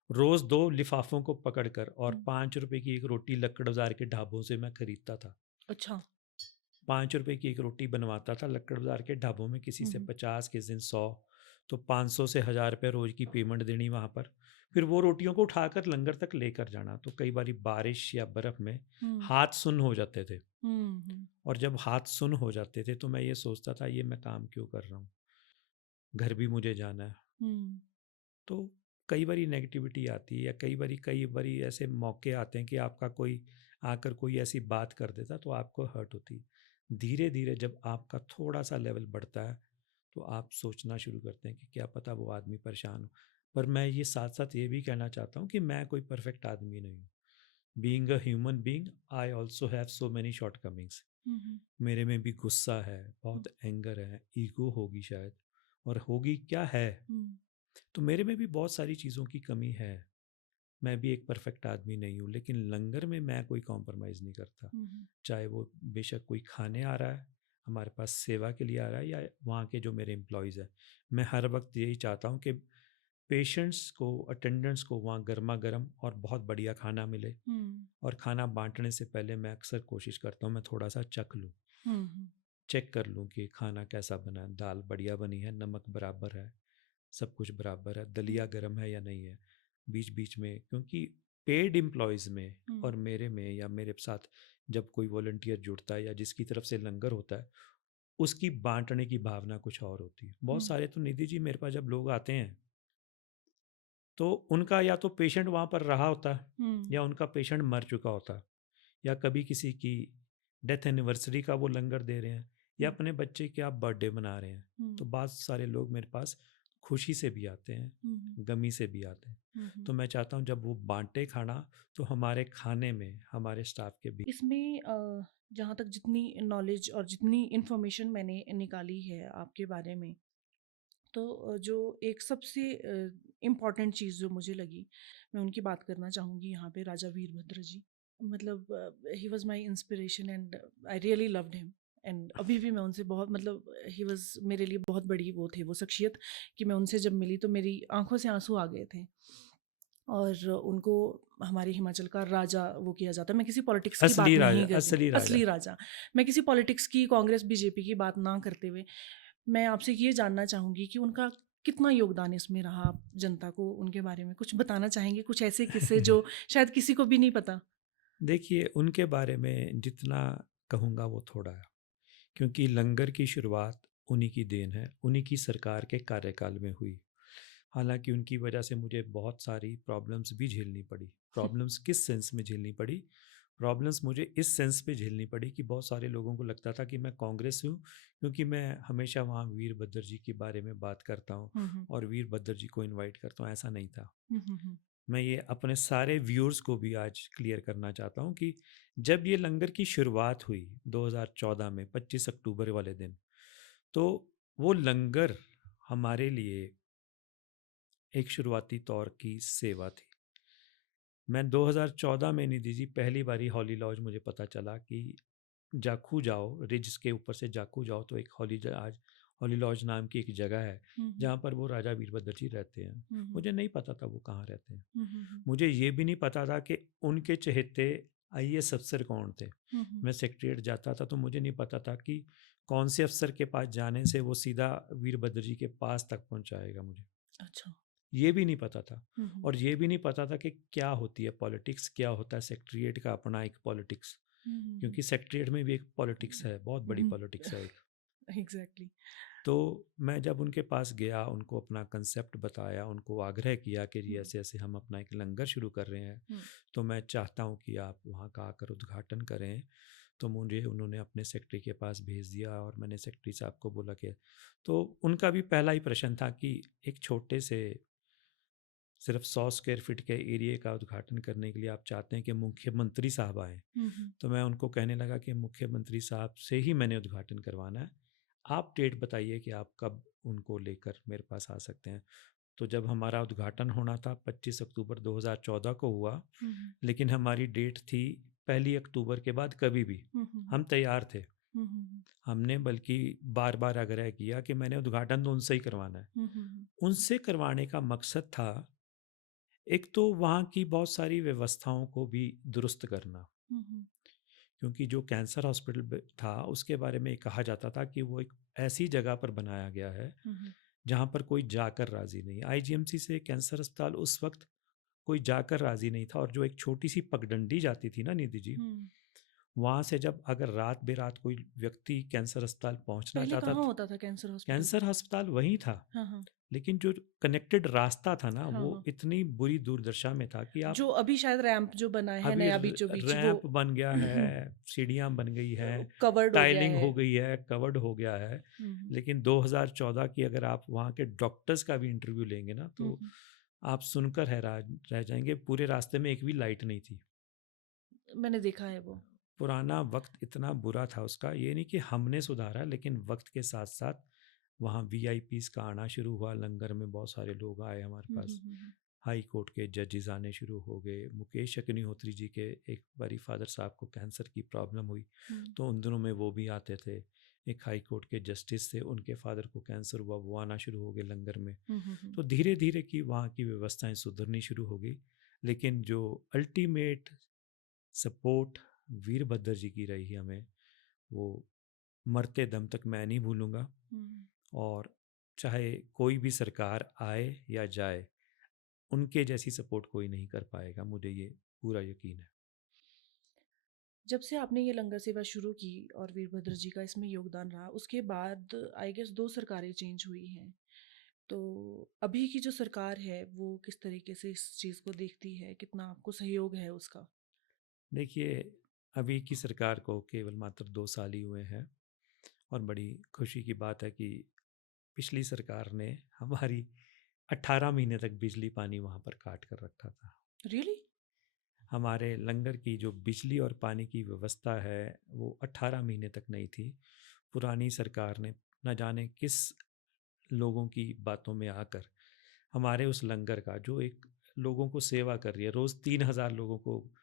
रोज़ 2 लिफाफों को पकड़कर और हुँ, 5 रुपए की एक रोटी लक्कड़ बाजार के ढाबों से मैं खरीदता था। अच्छा। 5 रुपए की एक रोटी बनवाता था लक्कड़ बाजार के ढाबों में, किसी हुँ, से हुँ, 50, किसी दिन 100, तो 500 से 1000 रुपये रोज की पेमेंट देनी वहाँ पर। फिर वो रोटियों को उठाकर लंगर तक लेकर जाना, तो कई बारी बारिश या बर्फ़ में हुँ, हाथ सुन्न हो जाते थे। हुँ, हुँ, और जब हाथ सुन्न हो जाते थे तो मैं ये सोचता था, ये मैं काम क्यों कर रहा हूँ, घर भी मुझे जाना है। हुँ, तो कई बारी नेगेटिविटी आती है, या कई बारी ऐसे मौके आते हैं कि आपका कोई आकर कोई ऐसी बात कर देता तो आपको हर्ट होती है। धीरे धीरे जब आपका थोड़ा सा लेवल बढ़ता है तो आप सोचना शुरू करते हैं कि क्या पता वो आदमी परेशान हो। पर मैं ये साथ साथ ये भी कहना चाहता हूँ कि मैं कोई परफेक्ट आदमी नहीं हूँ। Being a human being, I also have so many shortcomings. हुँ, हुँ, मेरे में भी गुस्सा है, हुँ, बहुत एंगर है, ईगो होगी शायद, और होगी क्या है। हुँ, तो मेरे में भी बहुत सारी चीज़ों की कमी है। मैं भी एक परफेक्ट आदमी नहीं हूँ, लेकिन लंगर में मैं कोई कॉम्प्रोमाइज़ नहीं करता। हुँ, हुँ, चाहे वो बेशक कोई खाने आ रहा है, हमारे पास सेवा के लिए आ रहा है, या वहाँ के जो मेरे एम्प्लॉयज़ हैं, मैं हर वक्त यही चाहता हूँ कि पेशेंट्स को, अटेंडेंट्स को वहाँ गर्मा गर्म और बहुत बढ़िया खाना मिले। हुँ, और खाना बांटने से पहले मैं अक्सर कोशिश करता हूँ मैं थोड़ा सा चख लूँ, हुँ, हुँ, चेक कर लूँ कि खाना कैसा बना है, दाल बढ़िया बनी है, नमक बराबर है, सब कुछ बराबर है, हुँ, दलिया गर्म है या नहीं है। बीच बीच में, क्योंकि पेड एम्प्लॉयज़ में हुँ, और मेरे में, या मेरे साथ जब कोई वॉलंटियर जुड़ता है या जिसकी तरफ से लंगर होता है, उसकी बांटने की भावना कुछ और होती है। बहुत हुँ, सारे तो निधि जी मेरे पास जब लोग आते हैं तो उनका या तो पेशेंट वहाँ पर रहा होता है, हुँ, या उनका पेशेंट मर चुका होता है, या कभी किसी की डेथ एनिवर्सरी का वो लंगर दे रहे हैं, या हुँ, अपने बच्चे के आप बर्थडे मना रहे हैं। हुँ, तो बहुत सारे लोग मेरे पास खुशी से भी आते हैं, हुँ, गमी से भी आते हैं। हुँ, हुँ। तो मैं चाहता हूँ जब वो बांटे खाना, तो हमारे खाने में हमारे स्टाफ के भी। इसमें जहाँ तक जितनी नॉलेज और जितनी इन्फॉर्मेशन मैंने निकाली है आपके बारे में, तो जो एक सबसे इम्पॉर्टेंट चीज़ जो मुझे लगी, मैं उनकी बात करना चाहूँगी यहाँ पे, राजा वीरभद्र जी। मतलब he was my inspiration and I really loved him. And अभी भी मैं उनसे बहुत मतलब ही वाज़ मेरे लिए बहुत बड़ी वो थे, वो शख्सियत कि मैं उनसे जब मिली तो मेरी आँखों से आँसू आ गए थे। और उनको हमारे हिमाचल का राजा वो किया जाता है। मैं किसी पॉलिटिक्स की असली बात राजा, नहीं कर रही, असली राजा। असली राजा। मैं किसी पॉलिटिक्स की, कांग्रेस, बीजेपी की बात ना करते हुए, मैं आपसे ये जानना चाहूँगी कि उनका कितना योगदान इसमें रहा? आप जनता को उनके बारे में कुछ बताना चाहेंगे? कुछ ऐसे किस्से जो शायद किसी को भी नहीं पता? देखिए, उनके बारे में जितना कहूँगा वो थोड़ा है, क्योंकि लंगर की शुरुआत उन्हीं की देन है, उन्हीं की सरकार के कार्यकाल में हुई। हालाँकि उनकी वजह से मुझे बहुत सारी प्रॉब्लम्स भी झेलनी पड़ी। प्रॉब्लम्स किस सेंस में झेलनी पड़ी? प्रॉब्लम्स मुझे इस सेंस पे झेलनी पड़ी कि बहुत सारे लोगों को लगता था कि मैं कांग्रेस हूँ, क्योंकि मैं हमेशा वहाँ वीरभद्र जी के बारे में बात करता हूँ हुँ, हुँ। और वीरभद्र जी को इनवाइट करता हूँ। ऐसा नहीं था। हुँ, हुँ, हुँ। मैं ये अपने सारे व्यूअर्स को भी आज क्लियर करना चाहता हूँ कि जब ये लंगर की शुरुआत हुई 2014 में 25 अक्टूबर वाले दिन, तो वो लंगर हमारे लिए एक शुरुआती तौर की सेवा थी। मैं 2014 में निधि जी पहली बारी हॉली लॉज मुझे पता चला कि जाखू जाओ, रिज के ऊपर से जाखू जाओ तो एक आज हॉली लॉज नाम की एक जगह है, हुँ, हुँ। जहाँ पर वो राजा वीरभद्र जी रहते हैं। हुँ, हुँ। मुझे नहीं पता था वो कहाँ रहते हैं। हुँ, हुँ, हुँ। मुझे ये भी नहीं पता था कि उनके चहेते आईएएस अफसर कौन थे। हुँ, हुँ। मैं सेक्रेटरीट जाता था तो मुझे नहीं पता था कि कौन से अफसर के पास जाने से वो सीधा वीरभद्र जी के पास तक पहुँचाएगा मुझे। अच्छा। ये भी नहीं पता था। हुँ, हुँ। और ये भी नहीं पता था कि क्या होती है पॉलिटिक्स, क्या होता है सेक्रेटरीट का अपना एक पॉलिटिक्स। हुँ, हुँ, हुँ। क्योंकि सेक्रेटरीट में भी एक पॉलिटिक्स है, बहुत हुँ, बड़ी हुँ। पॉलिटिक्स है एक। एग्ज़ैक्टली। तो मैं जब उनके पास गया, उनको अपना कंसेप्ट बताया, उनको आग्रह किया कि जी हुँ, ऐसे-ऐसे हम अपना एक लंगर शुरू कर रहे हैं, हुँ। तो मैं चाहता हूँ कि आप वहाँ का आकर उद्घाटन करें। तो मुझे उन्होंने अपने सेक्रेटरी के पास भेज दिया और मैंने सेक्रेटरी साहब को बोला कि तो उनका भी पहला ही प्रश्न था कि एक छोटे से सिर्फ 100 स्क्वायर फीट के एरिया का उद्घाटन करने के लिए आप चाहते हैं कि मुख्यमंत्री साहब आएँ। हुँ, हुँ। तो मैं उनको कहने लगा कि मुख्यमंत्री साहब से ही मैंने उद्घाटन करवाना है। आप डेट बताइए कि आप कब उनको लेकर मेरे पास आ सकते हैं। तो जब हमारा उद्घाटन होना था 25 अक्टूबर 2014 को हुआ, हुँ, हुँ। लेकिन हमारी डेट थी 1 अक्टूबर के बाद कभी भी। हुँ, हुँ। हम तैयार थे। हुँ, हुँ, हुँ। हमने बल्कि बार-बार आग्रह किया कि मैंने उद्घाटन तो उनसे ही करवाना है। हुँ, हुँ, हुँ। उनसे करवाने का मकसद था, एक तो वहाँ की बहुत सारी व्यवस्थाओं को भी दुरुस्त करना। हुँ, हुँ। क्योंकि जो कैंसर हॉस्पिटल था उसके बारे में कहा जाता था कि वो एक ऐसी जगह पर बनाया गया है हुँ, हुँ। जहाँ पर कोई जाकर राजी नहीं। आईजीएमसी से कैंसर अस्पताल उस वक्त कोई जाकर राजी नहीं था, और जो एक छोटी सी पगडंडी जाती थी ना निधि जी, हुँ। वहाँ से जब अगर रात बेरात कोई व्यक्ति कैंसर अस्पताल पहुँचना पहले चाहता कहाँ था, होता था कैंसर हॉस्पिटल? कैंसर अस्पताल वहीं था, हाँ, हाँ। लेकिन जो कनेक्टेड रास्ता था ना हाँ, वो हाँ। इतनी बुरी दुर्दशा में था कि आप जो अभी शायद रैंप जो बना है अभी नया बीचों-बीच वो रैंप बन गया है, सीढ़ियाँ बन गई हैं, कवर्ड हो गया टाइलिंग है। हो गई है, कवर्ड हो गया है। हुँ, हुँ। लेकिन 2014 की अगर आप वहाँ के डॉक्टर्स का भी इंटरव्यू लेंगे ना, हुँ, तो हुँ। आप सुनकर हैरान रह जाएँगे, पूरे रास्ते में एक भी लाइट नहीं थी। मैंने देखा है वो। पुराना वक़्त इतना बुरा था उसका, ये नहीं कि हमने सुधारा, लेकिन वक़्त के साथ-साथ वहाँ वीआईपीज़ का आना शुरू हुआ, लंगर में बहुत सारे लोग आए हमारे हुँ, हुँ, पास। हुँ, हुँ। हाई कोर्ट के जजेस आने शुरू हो गए। मुकेश अग्निहोत्री जी के एक बारी फादर साहब को कैंसर की प्रॉब्लम हुई, हुँ। तो उन दिनों में वो भी आते थे। एक हाई कोर्ट के जस्टिस थे, उनके फादर को कैंसर हुआ, वो आना शुरू हो गए लंगर में। हुँ, हुँ, हुँ। तो धीरे धीरे की वहाँ की व्यवस्थाएं सुधरनी शुरू हो गई। लेकिन जो अल्टीमेट सपोर्ट वीरभद्र जी की रही हमें, वो मरते दम तक मैं नहीं भूलूंगा। हुँ। और चाहे कोई भी सरकार आए या जाए, उनके जैसी सपोर्ट कोई नहीं कर पाएगा, मुझे ये पूरा यकीन है। जब से आपने ये लंगर सेवा शुरू की और वीरभद्र जी का इसमें योगदान रहा, उसके बाद आई गेस 2 सरकारें चेंज हुई हैं। तो अभी की जो सरकार है, वो किस तरीके से इस चीज़ को देखती है? कितना आपको सहयोग है उसका? देखिए, अभी की सरकार को केवल मात्र 2 साल ही हुए हैं, और बड़ी खुशी की बात है कि पिछली सरकार ने हमारी 18 महीने तक बिजली पानी वहाँ पर काट कर रखा था। रियली? हमारे लंगर की जो बिजली और पानी की व्यवस्था है, वो 18 महीने तक नहीं थी। पुरानी सरकार ने न जाने किस लोगों की बातों में आकर हमारे उस लंगर का, जो एक लोगों को सेवा कर रही है, रोज़ 3000 लोगों को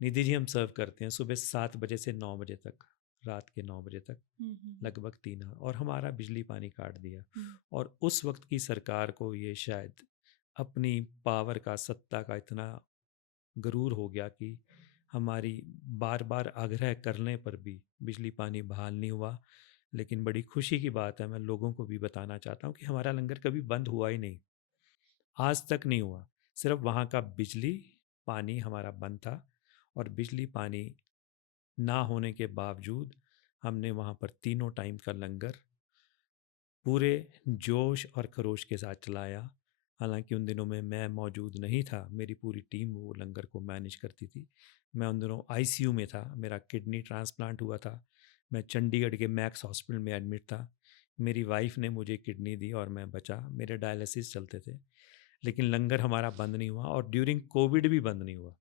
निधि जी हम सर्व करते हैं, सुबह 7 बजे से 9 बजे तक, रात के 9 बजे तक, हुँ, हुँ, हुँ। लगभग 3, और हमारा बिजली पानी काट दिया। हुँ। और उस वक्त की सरकार को ये शायद अपनी पावर का, सत्ता का इतना गरूर हो गया कि हमारी बार बार आग्रह करने पर भी बिजली पानी बहाल नहीं हुआ। लेकिन बड़ी खुशी की बात है, मैं लोगों को भी बताना चाहता हूँ कि हमारा लंगर कभी बंद हुआ ही नहीं, आज तक नहीं हुआ। सिर्फ वहाँ का बिजली पानी हमारा बंद था, और बिजली पानी ना होने के बावजूद हमने वहाँ पर तीनों टाइम का लंगर पूरे जोश और खरोश के साथ चलाया। हालांकि उन दिनों में मैं मौजूद नहीं था, मेरी पूरी टीम वो लंगर को मैनेज करती थी। मैं उन दिनों आईसीयू में था, मेरा किडनी ट्रांसप्लांट हुआ था, मैं चंडीगढ़ के मैक्स हॉस्पिटल में एडमिट था। मेरी वाइफ ने मुझे किडनी दी और मैं बचा, मेरे डायलिसिस चलते थे। लेकिन लंगर हमारा बंद नहीं हुआ, और ड्यूरिंग कोविड भी बंद नहीं हुआ।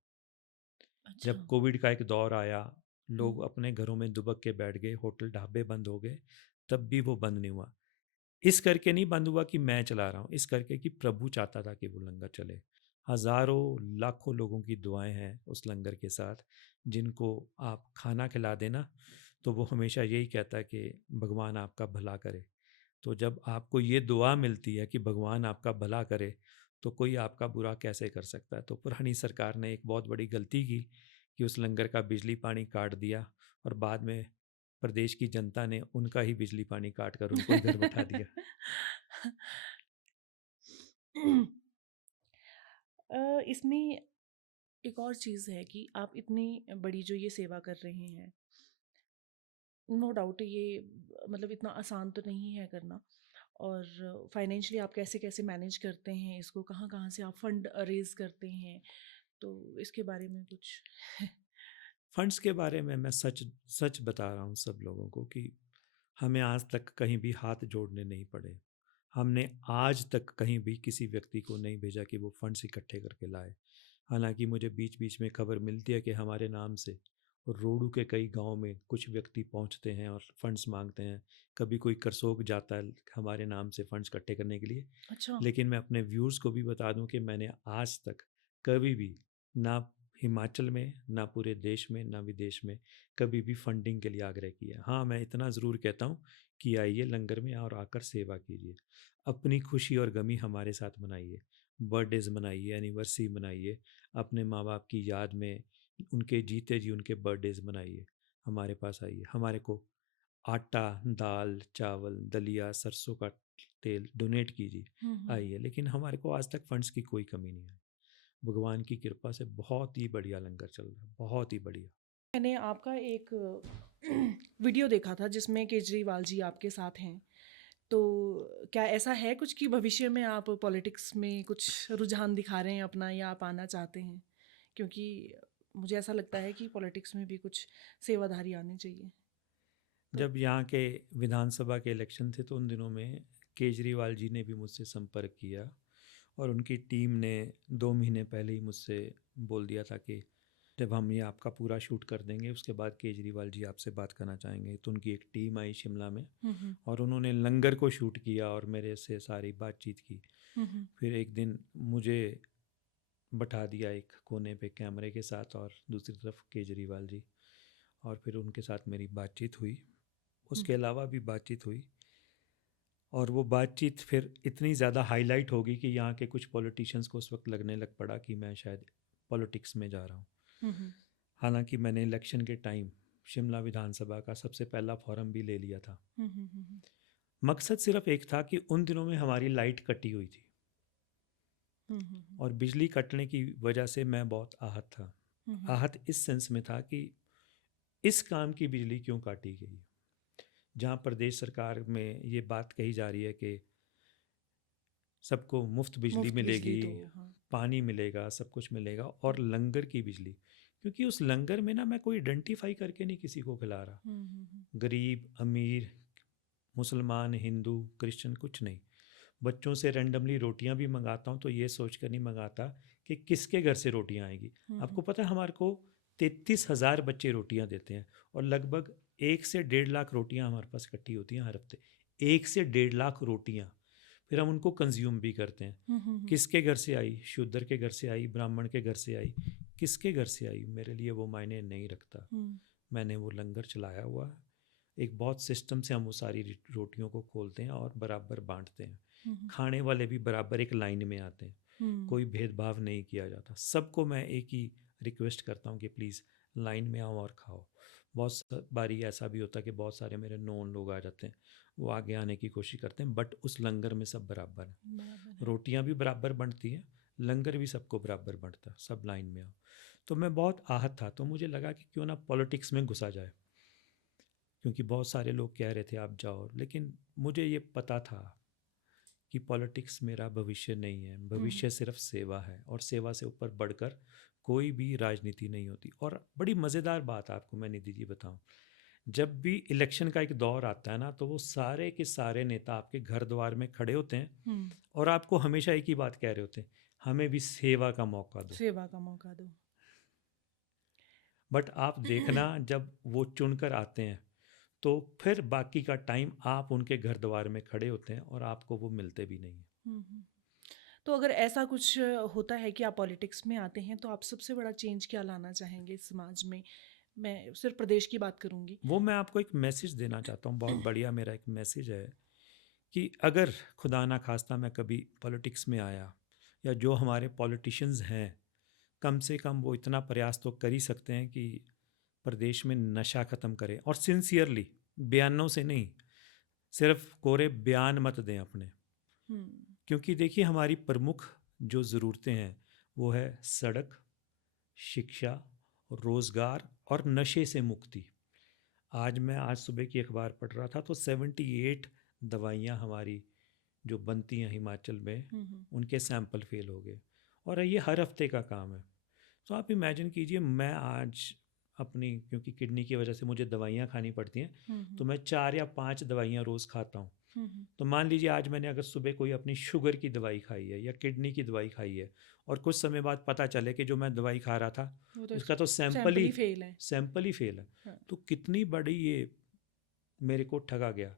अच्छा। जब कोविड का एक दौर आया, हुँ। लोग अपने घरों में दुबक के बैठ गए, होटल ढाबे बंद हो गए, तब भी वो बंद नहीं हुआ। इस करके नहीं बंद हुआ कि मैं चला रहा हूँ, इस करके कि प्रभु चाहता था कि वो लंगर चले। हजारों लाखों लोगों की दुआएं हैं उस लंगर के साथ। जिनको आप खाना खिला देना, तो वो हमेशा यही कहता है कि भगवान आपका भला करे। तो जब आपको ये दुआ मिलती है कि भगवान आपका भला करे, तो कोई आपका बुरा कैसे कर सकता है। तो पुरानी सरकार ने एक बहुत बड़ी गलती की कि उस लंगर का बिजली पानी काट दिया, और बाद में प्रदेश की जनता ने उनका ही बिजली पानी काट कर उनको इधर बैठा दिया। इसमें एक और चीज़ है कि आप इतनी बड़ी जो ये सेवा कर रहे हैं, नो डाउट ये मतलब इतना आसान तो नहीं है करना। और फाइनेंशियली आप कैसे-कैसे मैनेज करते हैं इसको, कहाँ-कहाँ से आप फंड रेज़ करते हैं? तो इसके बारे में कुछ? फंड्स के बारे में मैं सच सच बता रहा हूँ सब लोगों को कि हमें आज तक कहीं भी हाथ जोड़ने नहीं पड़े। हमने आज तक कहीं भी किसी व्यक्ति को नहीं भेजा कि वो फंड्स इकट्ठे करके लाए। हालांकि मुझे बीच बीच में खबर मिलती है कि हमारे नाम से रोडू के कई गांव में कुछ व्यक्ति पहुंचते हैं और फंड्स मांगते हैं। कभी कोई करसोग जाता है हमारे नाम से फंड्स इकट्ठे करने के लिए। अच्छा। लेकिन मैं अपने व्यूअर्स को भी बता दूं कि मैंने आज तक कभी भी, ना हिमाचल में, ना पूरे देश में, ना विदेश में, कभी भी फंडिंग के लिए आग्रह किया। हाँ, मैं इतना ज़रूर कहता हूँ कि आइए लंगर में और आकर सेवा कीजिए, अपनी खुशी और गमी हमारे साथ मनाइए, बर्थडेज मनाइए, एनिवर्सरी मनाइए, अपने माँ बाप की याद में उनके जीते जी उनके बर्थडेज मनाइए। हमारे पास आइए, हमारे को आटा, दाल, चावल, दलिया, सरसों का तेल डोनेट कीजिए, हुँ, हुँ। आइए। लेकिन हमारे को आज तक फंड्स की कोई कमी नहीं है। भगवान की कृपा से बहुत ही बढ़िया लंगर चल रहा है, बहुत ही बढ़िया। मैंने आपका एक वीडियो देखा था जिसमें केजरीवाल जी आपके साथ हैं। तो क्या ऐसा है कुछ कि भविष्य में आप पॉलिटिक्स में कुछ रुझान दिखा रहे हैं अपना, या आप आना चाहते हैं? क्योंकि मुझे ऐसा लगता है कि पॉलिटिक्स में भी कुछ सेवाधारी आने चाहिए। तो जब यहाँ के विधानसभा के इलेक्शन थे तो उन दिनों में केजरीवाल जी ने भी मुझसे संपर्क किया, और उनकी टीम ने 2 महीने पहले ही मुझसे बोल दिया था कि जब हम ये आपका पूरा शूट कर देंगे उसके बाद केजरीवाल जी आपसे बात करना चाहेंगे। तो उनकी एक टीम आई शिमला में, हुँ, हुँ। और उन्होंने लंगर को शूट किया और मेरे से सारी बातचीत की। हुँ, हुँ। फिर एक दिन मुझे बैठा दिया एक कोने पे कैमरे के साथ, और दूसरी तरफ केजरीवाल जी, और फिर उनके साथ मेरी बातचीत हुई। हुँ। उसके अलावा भी बातचीत हुई, और वो बातचीत फिर इतनी ज़्यादा हाईलाइट होगी कि यहाँ के कुछ पॉलिटिशियंस को उस वक्त लगने लग पड़ा कि मैं शायद पॉलिटिक्स में जा रहा हूँ। हुँ, हुँ। हालांकि मैंने इलेक्शन के टाइम शिमला विधानसभा का सबसे पहला फॉर्म भी ले लिया था। हुँ, हुँ, हुँ, हुँ। मकसद सिर्फ एक था कि उन दिनों में हमारी लाइट कटी हुई थी, हुँ, हुँ, हुँ। और बिजली कटने की वजह से मैं बहुत आहत था। हुँ, हुँ। आहत इस सेंस में था कि इस काम की बिजली क्यों काटी गई, जहाँ प्रदेश सरकार में ये बात कही जा रही है कि सबको मुफ्त बिजली मुफ़्त बिजली मिलेगी, दो, हाँ। पानी मिलेगा, सब कुछ मिलेगा, और लंगर की बिजली। क्योंकि उस लंगर में ना मैं कोई आइडेंटिफाई करके नहीं किसी को खिला रहा, हुँ, हुँ, हुँ। गरीब अमीर, मुसलमान हिंदू क्रिश्चियन कुछ नहीं। बच्चों से रैंडमली रोटियां भी मंगाता हूँ तो ये सोच कर नहीं मंगाता कि किसके घर से रोटियां आएगी। हुँ, आपको हुँ। पता है हमारे को 33,000 बच्चे रोटियां देते हैं, और लगभग 1 से 1.5 लाख रोटियां हमारे पास इकट्ठी होती हैं हर हफ्ते। 1 से 1.5 लाख रोटियां, फिर हम उनको कंज्यूम भी करते हैं। हुँ, हुँ, हुँ। किसके घर से आई, शूद्र के घर से आई, ब्राह्मण के घर से आई, किसके घर से आई, मेरे लिए वो मायने नहीं रखता। हुँ। मैंने वो लंगर चलाया हुआ है। एक बहुत सिस्टम से हम वो सारी रोटियों को खोलते हैं और बराबर बांटते हैं। हुँ, हुँ। खाने वाले भी बराबर एक लाइन में आते हैं। कोई भेदभाव नहीं किया जाता। सबको मैं एक ही रिक्वेस्ट करता हूँ कि प्लीज़ लाइन में आओ और खाओ। बहुत बारी ऐसा भी होता है कि बहुत सारे मेरे नोन लोग आ जाते हैं, वो आगे आने की कोशिश करते हैं, बट उस लंगर में सब बराबर हैं। बराबर है। रोटियां भी बराबर बनती हैं, लंगर भी सबको बराबर बनता है, सब लाइन में आओ। तो मैं बहुत आहत था, तो मुझे लगा कि क्यों ना पॉलिटिक्स में घुसा जाए, क्योंकि बहुत सारे लोग कह रहे थे आप जाओ, लेकिन मुझे ये पता था कि पॉलिटिक्स मेरा भविष्य नहीं है। भविष्य सिर्फ सेवा है, और सेवा से ऊपर बढ़कर कोई भी राजनीति नहीं होती। और बड़ी मज़ेदार बात आपको मैं निधि जी बताऊं, जब भी इलेक्शन का एक दौर आता है ना, तो वो सारे के सारे नेता आपके घर द्वार में खड़े होते हैं हम्म। और आपको हमेशा एक ही बात कह रहे होते हैं, हमें भी सेवा का मौका दो। सेवा का मौका दो। बट आप देखना, जब वो चुनकर आते हैं तो फिर बाकी का टाइम आप उनके घर द्वार में खड़े होते हैं और आपको वो मिलते भी नहीं हैं। हम्म। तो अगर ऐसा कुछ होता है कि आप पॉलिटिक्स में आते हैं, तो आप सबसे बड़ा चेंज क्या लाना चाहेंगे इस समाज में? मैं सिर्फ प्रदेश की बात करूंगी। वो मैं आपको एक मैसेज देना चाहता हूँ, बहुत बढ़िया मेरा एक मैसेज है कि अगर खुदा ना खास्ता मैं कभी पॉलिटिक्स में आया, या जो हमारे पॉलिटिशियंस हैं, कम से कम वो इतना प्रयास तो कर ही सकते हैं कि प्रदेश में नशा ख़त्म करें, और सिंसियरली, बयानों से नहीं, सिर्फ कोरे बयान मत दें अपने। हम्म। क्योंकि देखिए, हमारी प्रमुख जो ज़रूरतें हैं वो है सड़क, शिक्षा, रोज़गार और नशे से मुक्ति। आज सुबह की अखबार पढ़ रहा था, तो 78 दवाइयाँ हमारी जो बनती हैं हिमाचल में, हम्म। उनके सैंपल फेल हो गए, और ये हर हफ्ते का काम है। तो आप इमेजिन कीजिए, मैं आज अपनी, क्योंकि किडनी की वजह से मुझे दवाइयाँ खानी पड़ती हैं, हम्म। तो मैं 4 या 5 दवाइयाँ रोज़ खाता हूँ। हम्म। तो मान लीजिए आज मैंने अगर सुबह कोई अपनी शुगर की दवाई खाई है या किडनी की दवाई खाई है, और कुछ समय बाद पता चले कि जो मैं दवाई खा रहा था वो तो उसका तो सैंपल ही फेल है। सैंपल ही फेल है, हाँ। तो कितनी बड़ी ये मेरे को ठगा गया।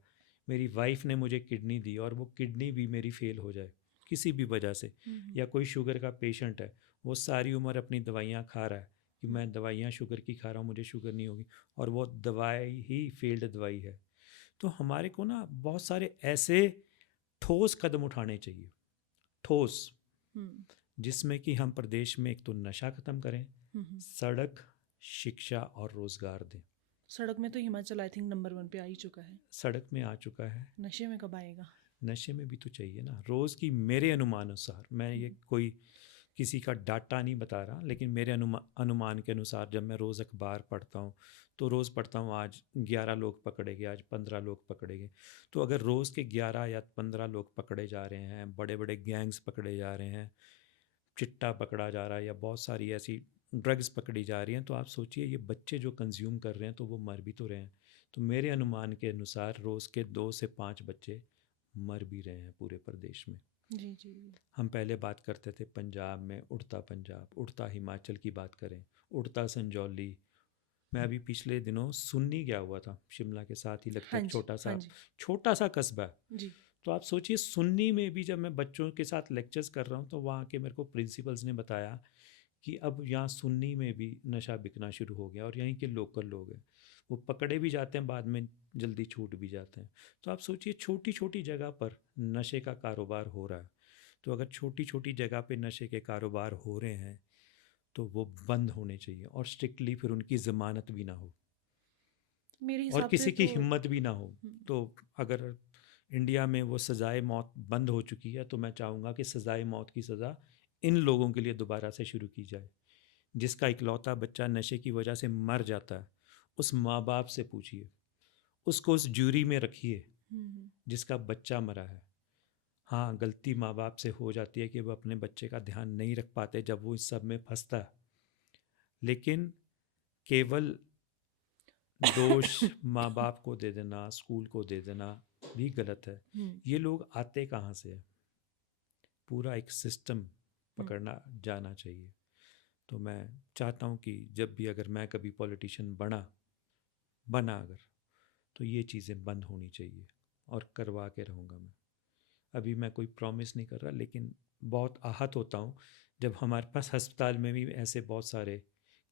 मेरी वाइफ ने मुझे किडनी दी और वो किडनी भी मेरी फेल हो जाए किसी भी वजह से, हम्म। या कोई शुगर का पेशेंट है, वो सारी उम्र अपनी दवाइयाँ खा रहा है कि मैं दवाइयाँ शुगर की खा रहा हूँ, मुझे शुगर नहीं होगी, और वो दवाई ही फेल्ड दवाई है। तो हमारे को ना बहुत सारे ऐसे ठोस कदम उठाने चाहिए, ठोस, हम्म। जिसमें कि हम प्रदेश में एक तो नशा ख़त्म करें, हम्म। सड़क, शिक्षा और रोज़गार दें। सड़क में तो हिमाचल आई थिंक नंबर 1 पे आ ही चुका है। सड़क में आ चुका है, नशे में कब आएगा? नशे में भी तो चाहिए ना। रोज़ की, मेरे अनुमान अनुसार, मैं ये कोई किसी का डाटा नहीं बता रहा, लेकिन मेरे अनुमान के अनुसार, जब मैं रोज़ अखबार पढ़ता हूँ तो रोज़ पढ़ता हूँ आज 11 लोग पकड़े गए, आज 15 लोग पकड़े गए। तो अगर रोज़ के 11 या 15 लोग पकड़े जा रहे हैं, बड़े बड़े गैंग्स पकड़े जा रहे हैं, चिट्टा पकड़ा जा रहा है, या बहुत सारी ऐसी ड्रग्स पकड़ी जा रही हैं, तो आप सोचिए ये बच्चे जो कंज्यूम कर रहे हैं तो वो मर भी तो रहे हैं। तो मेरे अनुमान के अनुसार रोज़ के 2 से 5 बच्चे मर भी रहे हैं पूरे प्रदेश में। जी जी। हम पहले बात करते थे पंजाब में उड़ता पंजाब, उड़ता हिमाचल की बात करें, उड़ता संजौली। मैं अभी पिछले दिनों सुन्नी गया हुआ था, शिमला के साथ ही लगता हाँ है, जी, हाँ जी। छोटा सा कस्बा है। जी। तो आप सोचिए, सुन्नी में भी जब मैं बच्चों के साथ लेक्चर्स कर रहा हूँ, तो वहाँ के मेरे को प्रिंसिपल्स ने बताया कि अब यहाँ सुन्नी में भी नशा बिकना शुरू हो गया, और यहीं के लोकल लोग हैं, वो पकड़े भी जाते हैं, बाद में जल्दी छूट भी जाते हैं। तो आप सोचिए, छोटी छोटी जगह पर नशे का कारोबार हो रहा है। तो अगर छोटी छोटी जगह पे नशे के कारोबार हो रहे हैं, तो वो बंद होने चाहिए, और स्ट्रिक्टली फिर उनकी ज़मानत भी ना हो, मेरे और हिसाब से किसी की तो हिम्मत भी ना हो। तो अगर इंडिया में वो सज़ाए मौत बंद हो चुकी है, तो मैं चाहूँगा कि सज़ाए मौत की सज़ा इन लोगों के लिए दोबारा से शुरू की जाए। जिसका इकलौता बच्चा नशे की वजह से मर जाता है, उस माँ बाप से पूछिए, उसको उस जूरी में रखिए जिसका बच्चा मरा है। हाँ, गलती माँ बाप से हो जाती है कि वो अपने बच्चे का ध्यान नहीं रख पाते जब वो इस सब में फंसता है, लेकिन केवल दोष माँ बाप को दे देना, स्कूल को दे देना भी गलत है। ये लोग आते कहाँ से है, पूरा एक सिस्टम पकड़ना जाना चाहिए। तो मैं चाहता हूँ कि जब भी, अगर मैं कभी पॉलिटिशियन बना अगर, तो ये चीज़ें बंद होनी चाहिए, और करवा के रहूँगा मैं। अभी मैं कोई प्रॉमिस नहीं कर रहा, लेकिन बहुत आहत होता हूँ जब हमारे पास अस्पताल में भी ऐसे बहुत सारे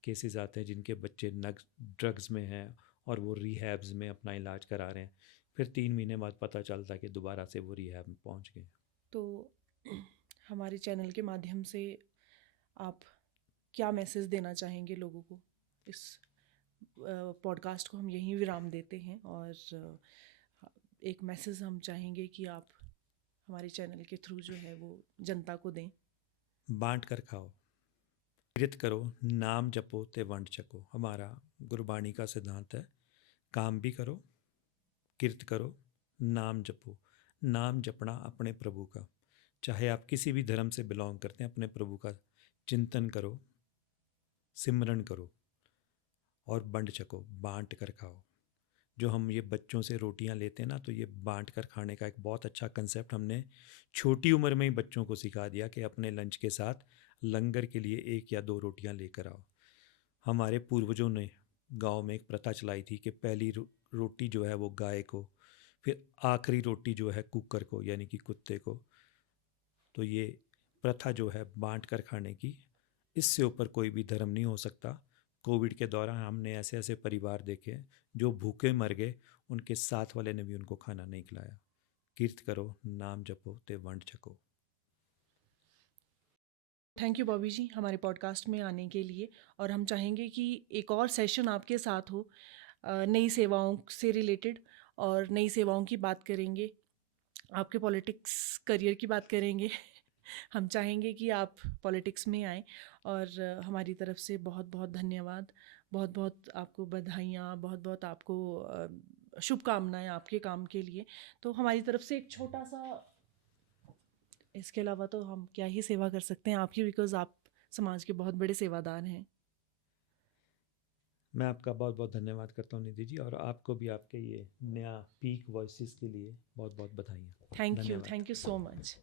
केसेस आते हैं जिनके बच्चे ड्रग्स में हैं, और वो रिहैब्स में अपना इलाज करा रहे हैं, फिर 3 महीने बाद पता चलता है कि दोबारा से वो रिहैब में पहुँच गए। तो हमारे चैनल के माध्यम से आप क्या मैसेज देना चाहेंगे लोगों को? इस पॉडकास्ट को हम यहीं विराम देते हैं और एक मैसेज हम चाहेंगे कि आप हमारे चैनल के थ्रू जो है वो जनता को दें। बांट कर खाओ, किरत करो, नाम जपो ते वंड छको। हमारा गुरबाणी का सिद्धांत है, काम भी करो, किरत करो, नाम जपो। नाम जपना अपने प्रभु का, चाहे आप किसी भी धर्म से बिलोंग करते हैं, अपने प्रभु का चिंतन करो, सिमरन करो और बंड छको, बांट कर खाओ। जो हम ये बच्चों से रोटियां लेते हैं ना, तो ये बांट कर खाने का एक बहुत अच्छा कंसेप्ट हमने छोटी उम्र में ही बच्चों को सिखा दिया कि अपने लंच के साथ लंगर के लिए 1 या 2 रोटियां लेकर आओ। हमारे पूर्वजों ने गांव में एक प्रथा चलाई थी कि पहली रोटी जो है वो गाय को, फिर आखिरी रोटी जो है कुकर को यानी कि कुत्ते को। तो ये प्रथा जो है बांट कर खाने की, इससे ऊपर कोई भी धर्म नहीं हो सकता। कोविड के दौरान हमने ऐसे ऐसे परिवार देखे जो भूखे मर गए, उनके साथ वाले ने भी उनको खाना नहीं खिलाया। कीर्त करो, नाम जपो ते वंड छको। थैंक यू बॉबी जी हमारे पॉडकास्ट में आने के लिए, और हम चाहेंगे कि एक और सेशन आपके साथ हो नई सेवाओं से रिलेटेड, और नई सेवाओं की बात करेंगे, आपके पॉलिटिक्स करियर की बात करेंगे। हम चाहेंगे कि आप पॉलिटिक्स में आएँ, और हमारी तरफ से बहुत बहुत धन्यवाद, बहुत बहुत आपको बधाइयाँ, बहुत बहुत आपको शुभकामनाएं आपके काम के लिए। तो हमारी तरफ से एक छोटा सा, इसके अलावा तो हम क्या ही सेवा कर सकते हैं आपकी, बिकॉज़ आप समाज के बहुत बड़े सेवादार हैं। मैं आपका बहुत बहुत धन्यवाद करता हूँ निधि जी, और आपको भी आपके ये नया पीक वॉइसेस के लिए बहुत बहुत बधाइयाँ। धन्यवाद। Thank you so much.